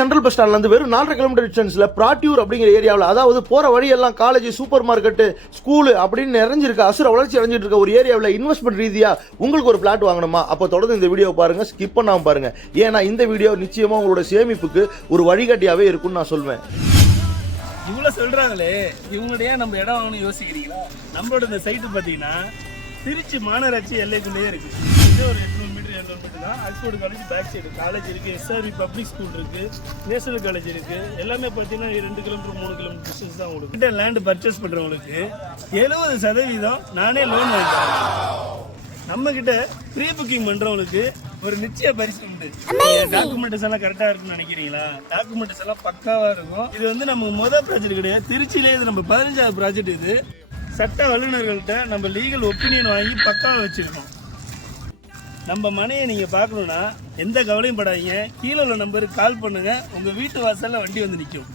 Central bus ஸ்டாண்ட்ல இருந்து வெறும் 4.5 கிலோமீட்டர் டிஸ்டன்ஸ்ல பிராட்டியூர் அப்படிங்கிற ஏரியாவில், அதாவது போற வழியெல்லாம் காலேஜ், சூப்பர் மார்க்கெட், ஸ்கூல் அப்படின்னு நிறைஞ்சிருக்க அசுர வளர்ச்சி அடைஞ்சிட்டு இருக்க ஒரு ஏரியாவில் இன்வெஸ்ட்மெண்ட் ரீதியா உங்களுக்கு ஒரு பிளாட் வாங்கணுமா? அப்போ தொடர்ந்து இந்த வீடியோ பாருங்க, ஸ்கிப் பண்ணாம பாருங்க. ஏன்னா இந்த வீடியோ நிச்சயமா உங்களோட சேமிப்புக்கு ஒரு வழிகாட்டியாவே இருக்கும்னு நான் சொல்வேன். இவ்வளோ சொல்றாங்களே, இவங்களுடைய நம்ம இடம் வாங்கணும்னு யோசிக்கிறீங்களா? நம்மளோட இந்த சைட்டு பார்த்தீங்கன்னா திருச்சி மாநகராட்சி எல்லைக்குள்ளேயே இருக்கு. இது ஒரு 800 மீட்டர் 700 மீட்டர் தான். Oxford college back side college இருக்கு, எஸ்ஆர்வி பப்ளிக் ஸ்கூல் இருக்கு, நேஷனல் காலேஜ் இருக்கு. எல்லாமே பார்த்தீங்கன்னா 2 கிலோமீட்டர் 3 கிலோமீட்டர் டிஸ்டன்ஸ் தான். உங்களுக்கு கிட்ட லேண்ட் பர்ச்சேஸ் பண்றவங்களுக்கு 70% நானே லோன் வாங்கிக்கிறேன். நம்ம கிட்ட ப்ரீ புக்கிங் பண்றவங்களுக்கு ஒரு நிச்சய பரிசு உண்டு. டாக்குமெண்ட்ஸ் எல்லாம் கரெக்டா இருக்குன்னு நினைக்கிறீங்களா? டாக்குமெண்ட்ஸ் எல்லாம் பக்காவா இருக்கும். இது வந்து நம்ம முதல் ப்ராஜெக்ட் கிடையாது, திருச்சியிலே இது நம்ம 15வது ப்ராஜெக்ட். இது சட்ட வல்லுநர்கள்ட்ட நம்ம லீகல் ஒப்பீனியன் வாங்கி பக்காவாக வச்சிருக்கோம். நம்ம மனையை நீங்க பார்க்கணும்னா எந்த கவலையும் படாதீங்க, கீழே உள்ள நம்பருக்கு கால் பண்ணுங்க, உங்க வீட்டு வாசல்ல வண்டி வந்து நிற்கும்.